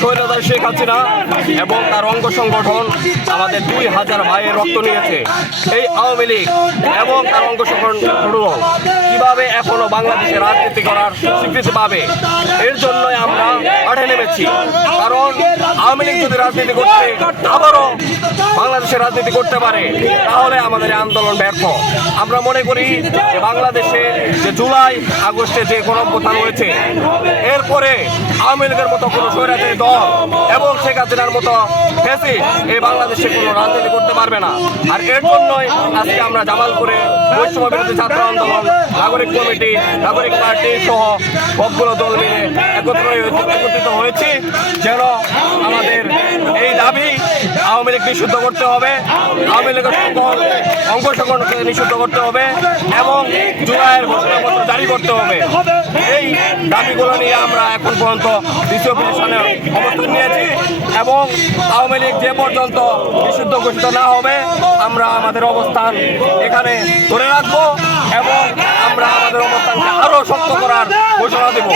স্বৈরাচারী শেখ হাসিনা এবং তার অঙ্গ সংগঠন আমাদের 2000 ভাইয়ের রক্ত নিয়েছে। এই আওয়ামী লীগ এবং তার অঙ্গ সংগঠন কিভাবে এখনো বাংলাদেশে রাজনীতি করার স্বীকৃতি পাবে, এর জন্যই আমরা মাঠে নেমেছি। কারণ আওয়ামী লীগ যদি রাজনীতি করতে আবারও বাংলাদেশে রাজনীতি করতে পারে, তাহলে আমাদের এই আন্দোলন ব্যর্থ। আমরা মনে করি যে বাংলাদেশে যে জুলাই আগস্টে যে গণঅভ্যুত্থান হয়েছে, এরপরে আওয়ামী লীগের মতো কোনো স্বৈরাচারী দল এবং শেখ হাসিনার মতো ফ্যাসিস্ট এই বাংলাদেশে কোনো রাজনীতি করতে পারবে না। আর এর জন্যই আজকে আমরা জামালপুরে বৈষম্য বিরোধী ছাত্র আন্দোলন, নাগরিক কমিটি, নাগরিক পার্টি সহ সবগুলো দল মিলে একত্রিত হয়েছি, যেন আমাদের এই দাবি আওয়ামী লীগ নিষিদ্ধ করতে হবে, আওয়ামী লীগের সকল অঙ্গ সংগঠনকে নিষিদ্ধ করতে হবে এবং জুলাইয়ের ঘোষণাপত্র জারি করতে হবে। এই দাবিগুলো নিয়ে আমরা এখন পর্যন্ত দ্বিতীয় পজিশনে অবস্থান নিয়েছি এবং আওয়ামী লীগ যে পর্যন্ত নিষিদ্ধ ঘোষিত না হবে, আমরা আমাদের অবস্থান এখানে ধরে রাখবো এবং আমরা আমাদের অবস্থানকে আরো শক্ত করার ঘোষণা দেব।